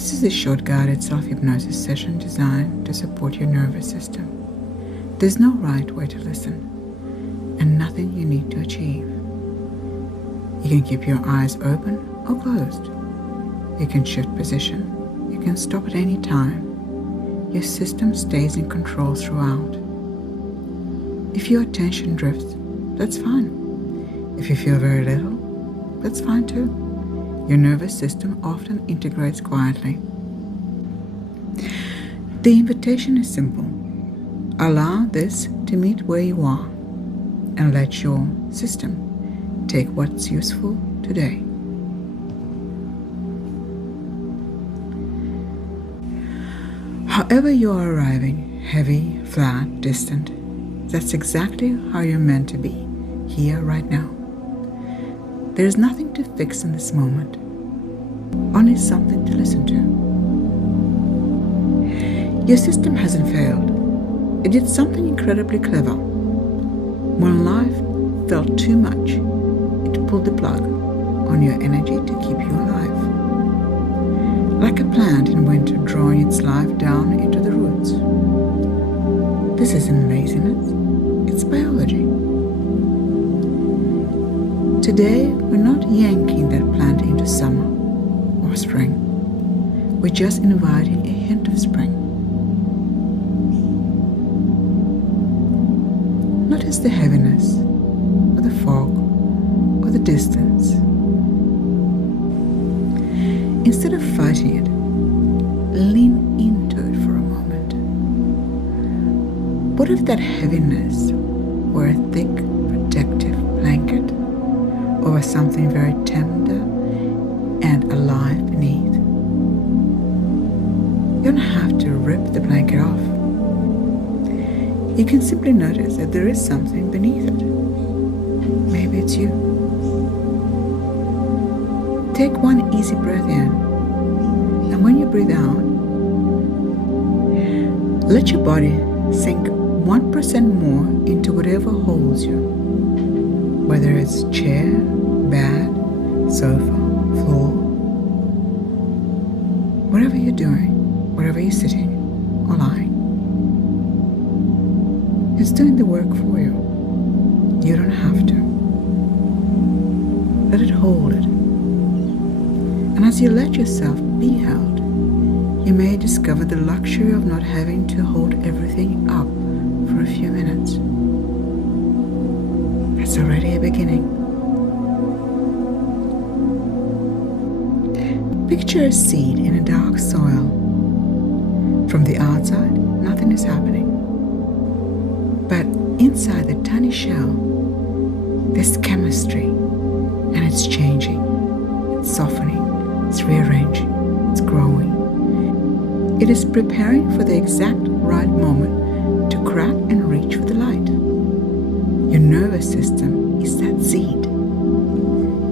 This is a short guided self-hypnosis session designed to support your nervous system. There's no right way to listen, and nothing you need to achieve. You can keep your eyes open or closed. You can shift position. You can stop at any time. Your system stays in control throughout. If your attention drifts, that's fine. If you feel very little, that's fine too. Your nervous system often integrates quietly. The invitation is simple. Allow this to meet where you are and let your system take what's useful today. However you are arriving, heavy, flat, distant, that's exactly how you're meant to be, here right now. There is nothing to fix in this moment, only something to listen to. Your system hasn't failed. It did something incredibly clever. When life felt too much, it pulled the plug on your energy to keep you alive. Like a plant in winter drawing its life down into the roots. This isn't laziness, it's biology. Today, we're not yanking that plant into summer or spring. We're just inviting a hint of spring. Notice the heaviness, or the fog, or the distance. Instead of fighting it, lean into it for a moment. What if that heaviness were a thick, protective blanket over something very tender and alive beneath? You don't have to rip the blanket off. You can simply notice that there is something beneath it. Maybe it's you. Take one easy breath in, and when you breathe out, let your body sink 1% more into whatever holds you, whether it's chair, bed, sofa, floor, whatever you're doing, wherever you're sitting or lying. It's doing the work for you. You don't have to. Let it hold it. And as you let yourself be held, you may discover the luxury of not having to hold everything up for a few minutes. That's already a beginning. Picture a seed in a dark soil. From the outside, nothing is happening. But inside the tiny shell, there's chemistry, and it's changing, it's softening, it's rearranging, it's growing. It is preparing for the exact right moment to crack and reach for the light. Your nervous system is that seed.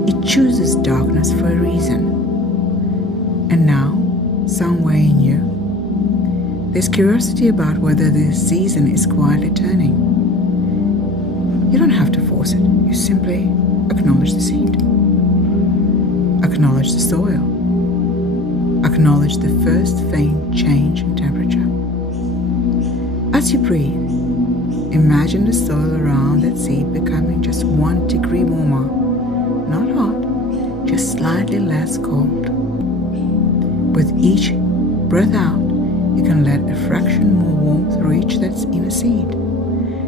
It chooses darkness for a reason. And now, somewhere in you, there's curiosity about whether the season is quietly turning. You don't have to force it. You simply acknowledge the seed. Acknowledge the soil. Acknowledge the first faint change in temperature. As you breathe, imagine the soil around that seed becoming just 1 degree warmer. Not hot, just slightly less cold. With each breath out, you can let a fraction more warmth reach that inner seed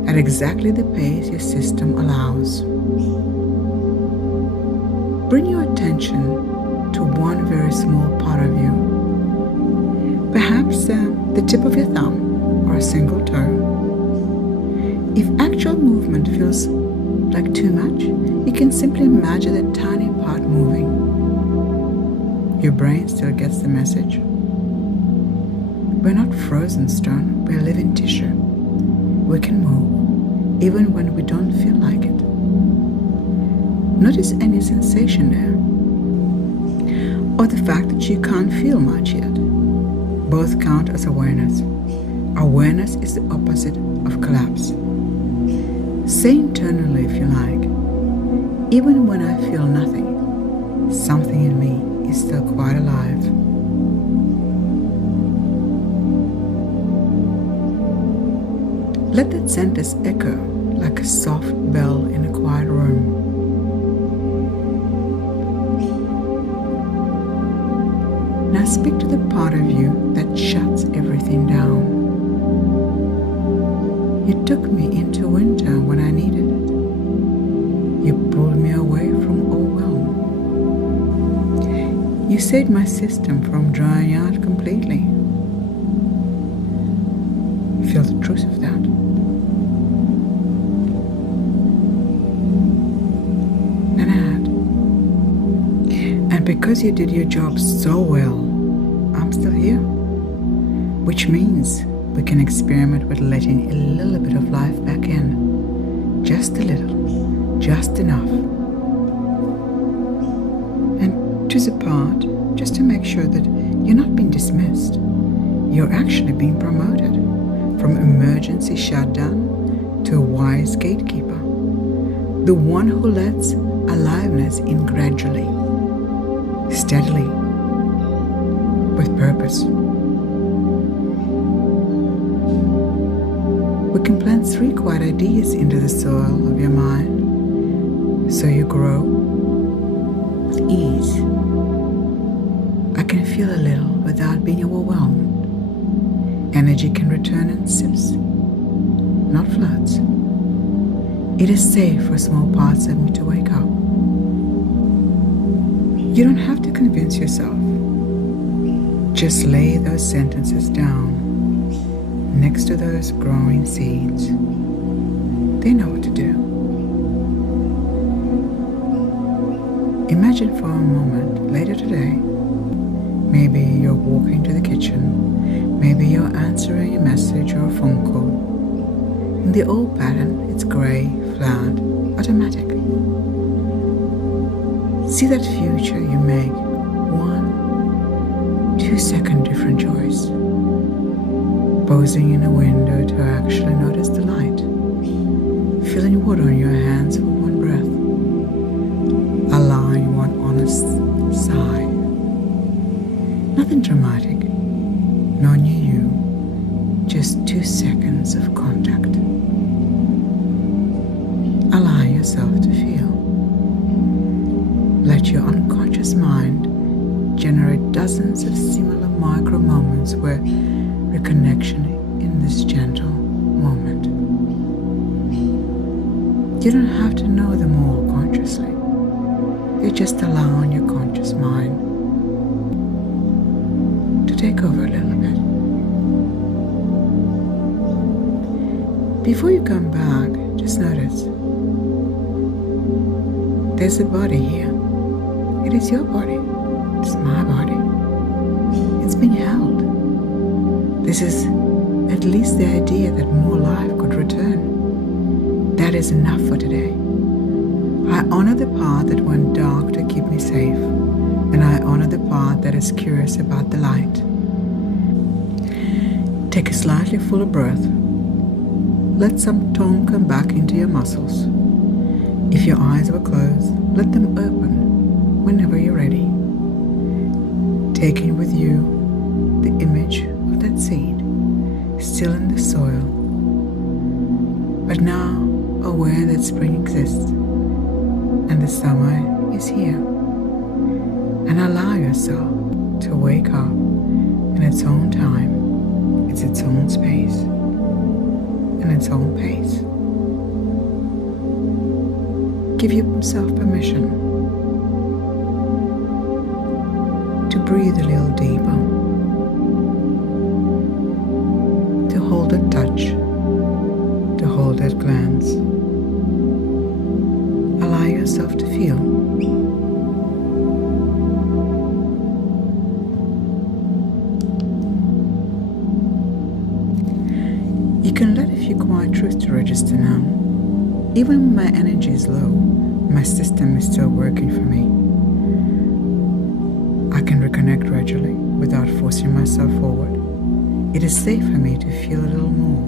at exactly the pace your system allows. Bring your attention to one very small part of you. Perhaps the tip of your thumb or a single toe. If actual movement feels like too much, you can simply imagine that tiny part moving. Your brain still gets the message. We're not frozen stone, we're living tissue. We can move, even when we don't feel like it. Notice any sensation there, or the fact that you can't feel much yet. Both count as awareness. Awareness is the opposite of collapse. Say internally if you like, even when I feel nothing, something in me is still quite alive. Let that sentence echo like a soft bell in a quiet room. Now speak to the part of you that shuts everything down. You took me into winter when I needed it. You pulled me away from overwhelm. You saved my system from drying out completely. Feel the truth of that. And add, and because you did your job so well, I'm still here. Which means we can experiment with letting a little bit of life back in. Just a little, just enough. And choose a part just to make sure that you're not being dismissed. You're actually being promoted from emergency shutdown to a wise gatekeeper. The one who lets aliveness in gradually, steadily, with purpose. We can plant 3 quiet ideas into the soil of your mind so you grow with ease. I can feel a little without being overwhelmed. Energy can return in sips, not floods. It is safe for small parts of me to wake up. You don't have to convince yourself. Just lay those sentences down next to those growing seeds. They know what to do. Imagine for a moment later today, maybe you're walking to the kitchen, maybe you're answering a message or a phone call. In the old pattern, it's gray, flat, automatic. See that future you make 1, 2 second different choice. Posing in a window to actually notice the light. Feeling water on your hands for 1 breath. Allowing 1 honest sigh. Nothing dramatic, no new you, just 2 seconds of contact. Allow yourself to feel. Let your unconscious mind generate dozens of similar micro moments where reconnection in this gentle moment. You don't have to know them all consciously. You're just allowing your conscious mind to take over a little bit. Before you come back, just notice there's a body here. It is your body. It's my body. It's being held. This is at least the idea that more life could return. That is enough for today. I honor the part that went dark to keep me safe, and I honor the part that is curious about the light. Take a slightly fuller breath. Let some tone come back into your muscles. If your eyes were closed, let them open whenever you're ready. Taking with you the image of that seed, still in the soil, but now aware that spring exists and the summer is here. And allow yourself to wake up in its own time. It's its own space and its own pace. Give yourself permission to breathe a little deeper, to hold that touch, to hold that glance. Allow yourself to feel. You can let a few quiet truths to register now. Even when my energy is low, my system is still working for me. I can reconnect gradually without forcing myself forward. It is safe for me to feel a little more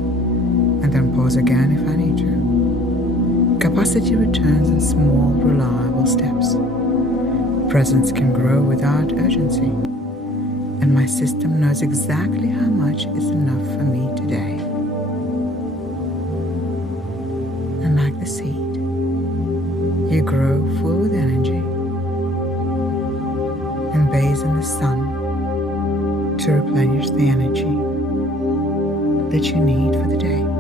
and then pause again if I need to. Capacity returns in small, reliable steps. Presence can grow without urgency, and my system knows exactly how much is enough for me today. the seed, you grow full with energy and bathe in the sun to replenish the energy that you need for the day.